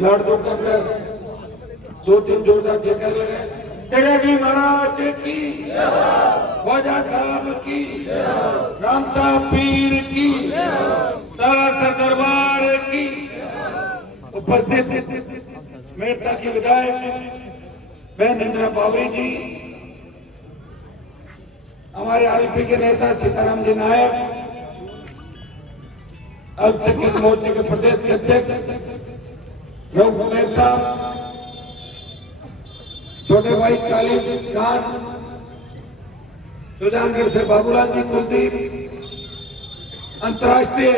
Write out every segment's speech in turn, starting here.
लाडू के अंदर 2-3 जोरदार जयकार लगे। तेरे जी महाराज की, ख्वाजा साहब की, राम साहब पीर की, सालासर दरबार की। उपस्थित मेड़ता की विधायक बहन इंदिरा बावरी जी, हमारे आरएलपी के नेता सीताराम जी नायक, अल्पसंख्यक मोर्चे के प्रदेश के अध्यक्ष रघुवीर साहब, छोटे भाई काली खान, सुजानगढ़ से बाबूलाल जी कुलदीप, अंतर्राष्ट्रीय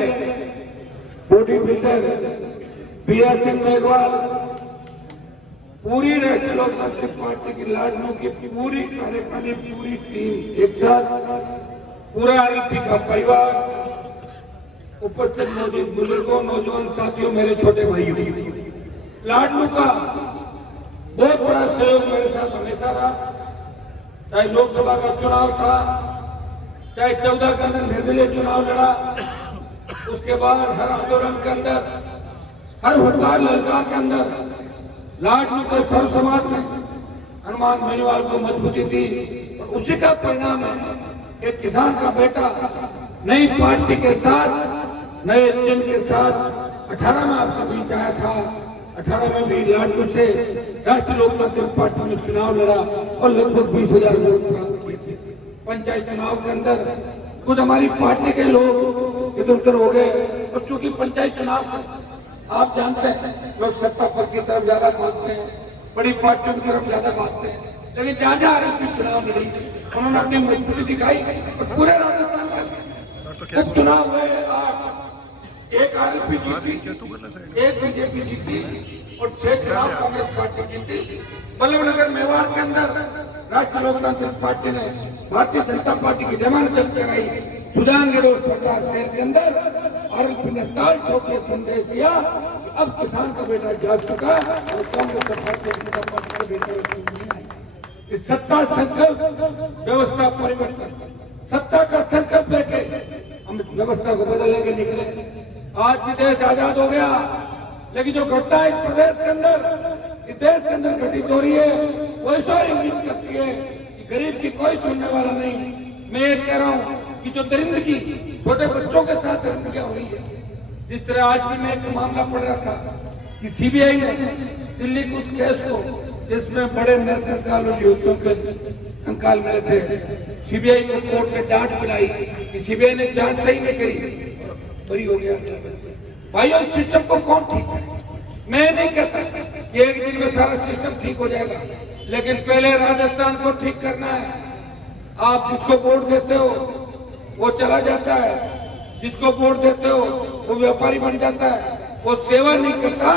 body builder BR Singh Meghwal, पूरी राष्ट्रीय लोकतांत्रिक पार्टी की लाडनू की पूरी कार्यकारिणी, पूरी टीम एक साथ, पूरा आरएलपी का परिवार, उपस्थित मौजूद बुजुर्गों, नौजवान साथियों, मेरे छोटे भाइयों, लाडनू का बहुत बड़ा सहयोग मेरे साथ हमेशा रहा। चाहे लोकसभा का चुनाव था, चाहे 14 के अंदर निर्दलीय चुनाव लड़ा, उसके बाद हर आंदोलन के अंदर, हर हुकार ललकार के अंदर लाडनू के सर्व समाज ने हनुमान बेनीवाल को मजबूती दी। और उसी का परिणाम है एक किसान का बेटा नई पार्टी के साथ, नए चिन्ह के साथ 18 में आपके बीच आया था। 18 में भी लाडनू से राष्ट्रीय लोकतांत्रिक पार्टी ने चुनाव लड़ा और लगभग 20,000 वोट प्राप्त किए थे। पंचायत चुनाव के अंदर खुद हमारी पार्टी के लोग इधर उधर हो गए। और चूंकि पंचायत चुनाव आप जानते हैं, लोग सत्ता पक्ष की तरफ ज्यादा भागते हैं, बड़ी पार्टियों की तरफ ज्यादा भागते हैं, लेकिन जहां जहां आरएलपी चुनाव लड़ी उन्होंने अपनी मजबूती दिखाई और पूरे राजस्थान में उपचुनाव हुए। एक आरएलपी जीती, एक बीजेपी जीती और 6 चुनाव कांग्रेस पार्टी जीती। बल्लभनगर मेवाड़ के अंदर राष्ट्रीय लोकतांत्रिक पार्टी ने भारतीय जनता पार्टी की जमानत जब्त कराई। सुजानगढ़ और सरदार शहर के अंदर आरएलपी ने ताल ठोक के संदेश दिया कि अब किसान का बेटा जाग चुका और कांग्रेस का भारतीय जनता पार्टी का बेटा नहीं आएगा। इस सत्ता संकल्प व्यवस्था परिवर्तन, सत्ता का संकल्प लेके हम इस व्यवस्था को बदलने के निकले। आज भी देश आजाद हो गया, लेकिन जो घटना है प्रदेश के अंदर, इस देश के अंदर घटित हो रही है, वो इस और इंगित करती है कि गरीब की कोई सुनने वाला नहीं। मैं ये कह रहा हूँ कि जो दरिंदगी छोटे बच्चों के साथ दरिंदगियां हो रही है, जिस तरह आज भी मैं एक मामला पढ़ रहा था कि सीबीआई ने दिल्ली के उस केस को जिसमें बड़े नरकंकाल और युवतियों के कंकाल मिले थे, सीबीआई को कोर्ट ने डांट पिलाई कि सीबीआई ने जांच सही नहीं करी, बरी हो गया। भाइयों, इस सिस्टम को कौन ठीक करे? मैं नहीं कहता कि एक दिन में सारा सिस्टम ठीक हो जाएगा, लेकिन पहले राजस्थान को ठीक करना है। आप जिसको वोट देते हो वो चला जाता है, जिसको वोट देते हो वो व्यापारी बन जाता है, वो सेवा नहीं करता,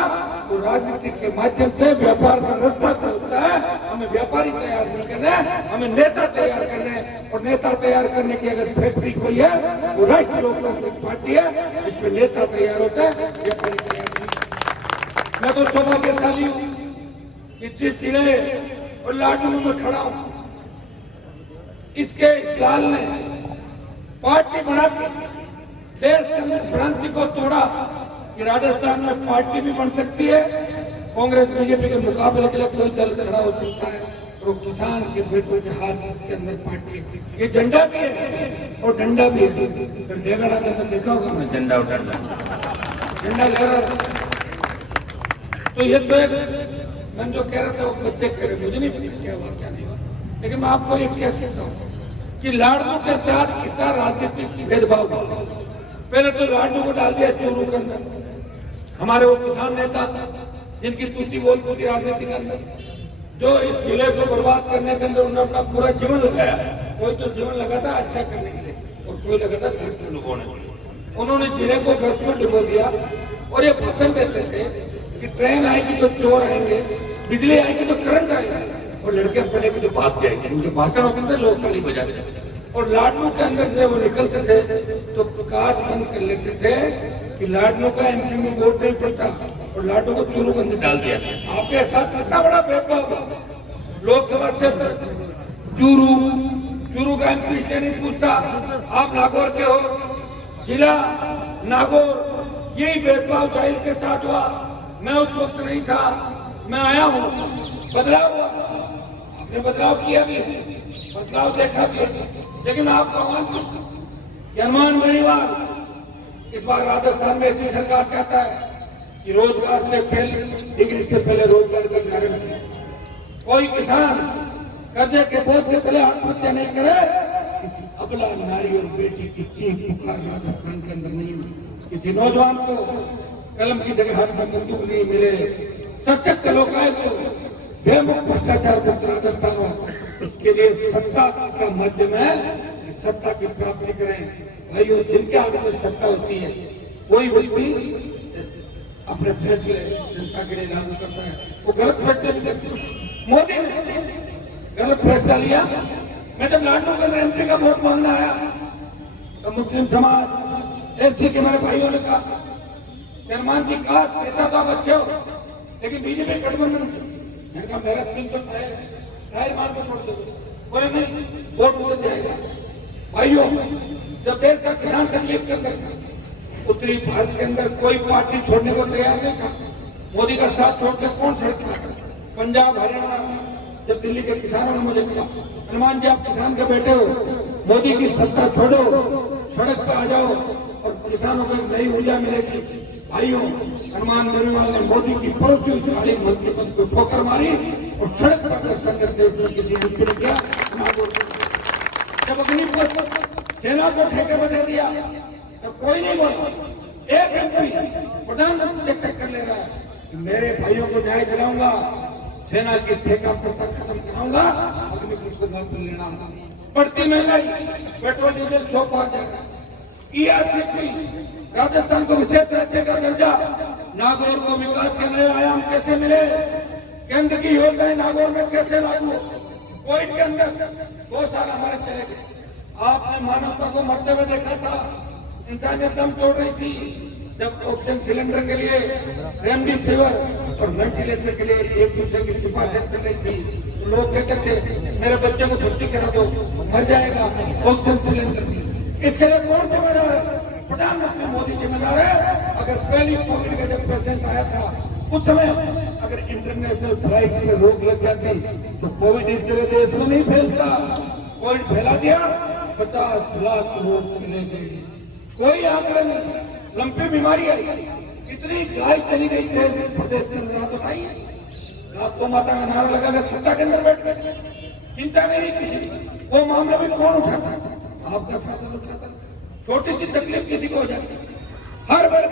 वो राजनीति के माध्यम से व्यापार का रास्ता खोलता है। हमें व्यापारी तैयार नहीं करना है, हमें नेता तैयार करना है। और नेता तैयार करने की अगर फैक्ट्री कोई है वो राष्ट्रीय लोकतांत्रिक पार्टी है, इसमें नेता तैयार होता है, व्यापारी तैयार नहीं। मैं तो सौभाग्यशाली हूँ कि जिस जिले और लाडनू में खड़ा हूँ, इसके इस लाल ने पार्टी बना के देश के अंदर भ्रांति को तोड़ा कि राजस्थान में पार्टी भी बन सकती है, कांग्रेस बीजेपी के मुकाबले के लिए कोई दल खड़ा हो सकता है, और वो किसान के बेटों के हाथ के अंदर पार्टी, ये झंडा भी है और डंडा भी है। डंडा के अंदर देखा होगा मैं, झंडा और झंडा ले रहा। तो ये तो एक मैं जो कह रहा था वो बच्चे कह रहे, मुझे नहीं पता क्या हुआ क्या नहीं हुआ, लेकिन मैं आपको एक कह सकता हूँ कि लाडनू के साथ कितना राजनीतिक भेदभाव हुआ। पहले तो लाडनू को डाल दिया चूरू के अंदर, हमारे वो किसान नेता जिनकी तूती बोलती थी राजनीति के अंदर, जो इस जिले को बर्बाद करने के अंदर उन्होंने अपना पूरा जीवन लगाया। कोई तो जीवन लगा था अच्छा करने के लिए और कोई लगा था घर में डुबोने के लिए। उन्होंने जिले को घर में डुबो दिया और ये भाषण देते थे कि ट्रेन आएगी तो चोर आएंगे, बिजली आएगी तो करंट आएगा और लड़के पड़ेगी तो भाग जाएंगे। उनके भाषण होते थे, लोग ताली बजाते थे। और लाडनू के अंदर से वो निकलते थे तो काट बंद कर लेते थे कि लाडनू का एमपी में वोट नहीं पड़ता और लाडनू को चूरू के अंदर डाल दिया। आपके साथ कितना बड़ा भेदभाव हुआ। लोकसभा क्षेत्र चूरू का एमपी से नहीं पूछता, आप नागौर के हो, जिला नागौर, यही भेदभाव जाहिल के साथ हुआ। मैं उस वक्त नहीं था, मैं आया हूं, बदलाव हुआ, आपने बदलाव किया भी है, बदलाव देखा भी है, लेकिन आपको हनुमान बेनीवाल इस बार राजस्थान में ऐसी सरकार चाहता है कि रोजगार से पहले, डिग्री से पहले रोजगार की गारंटी। कोई किसान कर्जे के बोझ के तले आत्महत्या नहीं करे, किसी अबला नारी और बेटी की चीख पुकार राजस्थान के अंदर नहीं हुई, किसी नौजवान को कलम की जगह हाथ में बंदूक नहीं मिले, सशक्त लोकायुक्त को बेमुख भ्रष्टाचार मुक्त राजस्थान हो, इसके लिए सत्ता का माध्यम है, सत्ता की प्राप्ति करें। भाइयों, जिनके हाथ में सत्ता होती है, कोई व्यक्ति अपने फैसले जनता के लिए लागू करता है, वो गलत फैसले भी करते हैं। मोदी ने गलत फैसला लिया। मैं जब लाडनू के एमपी का वोट मांगना आया तो मुस्लिम समाज, एससी के मेरे भाइयों ने कहा, हनुमान जी कहा नेता तो आप अच्छे हो, लेकिन बीजेपी गठबंधन से। मैंने कहा मेरा तीन तो टायर मार कर छोड़ दो, बोले नहीं, वोट मुझे जाएगा। भाइयों, जब देश का किसान तकलीफ के अंदर था, उत्तरी भारत के अंदर कोई पार्टी छोड़ने को तैयार नहीं था। मोदी का साथ छोड़ के कौन सड़ता है? पंजाब, हरियाणा, जब दिल्ली के किसानों ने मुझे कहा, हनुमान जी आप किसान के बेटे हो, मोदी की सत्ता छोड़ो, सड़क पर आ जाओ और किसानों को एक नई ऊर्जा मिलेगी। भाइयों, हनुमान बेनीवाल ने मोदी की पड़ोसी हुई खाली मंत्री पद को ठोकर मारी और सड़क पर दर्शन करते हुए किसी मुश्किल ने किया। जब अग्निपथ सेना को ठेके पर दे दिया तो कोई नहीं बोला। एक एमपी प्रधानमंत्री तक कर ले रहा है कि मेरे भाइयों को न्याय दिलाऊंगा, सेना की ठेका प्रथा खत्म कराऊंगा, अग्निपथ को वापस लेना होगा। बढ़ती महंगाई, पेट्रोल डीजल 100 पहुंच जाएगा। ईआरसीपी, राजस्थान को विशेष राज्य का दर्जा, नागौर को विकास के नए आयाम कैसे मिले, केंद्र की योजनाएं नागौर में कैसे लागू हो। कोविड के अंदर 2 साल हमारे चले गए। आपने मानवता को मरते हुए देखा था, इंसानियत दम तोड़ रही थी। जब ऑक्सीजन सिलेंडर के लिए, रेमडेसिविर और वेंटिलेटर के लिए एक दूसरे की सिफारिश चल रही थी, तो लोग कहते थे मेरे बच्चे को भर्ती करा दो, मर जाएगा, ऑक्सीजन सिलेंडर नहीं। इसके लिए कौन जिम्मेदार है? प्रधानमंत्री मोदी जिम्मेदार है। अगर पहली कोविड का जब पेशेंट आया था, उस समय अगर इंटरनेशनल फ्लाइट में रोक लग जाती तो कोविड इस तरह देश में नहीं फैलता। कोविड फैला दिया, 50 लाख लोग चले गए, कोई आंकड़े नहीं। लंपी बीमारी आई, इतनी गाय चली गई देश प्रदेश के अंदर, बताइए। आपको माता का नारा लगा सत्ता के अंदर बैठ गए, चिंता नहीं किसी। वो मामला भी कौन उठाता? आपका शासन उठाता। छोटी सी तकलीफ किसी को हो जाती, हर वर्ग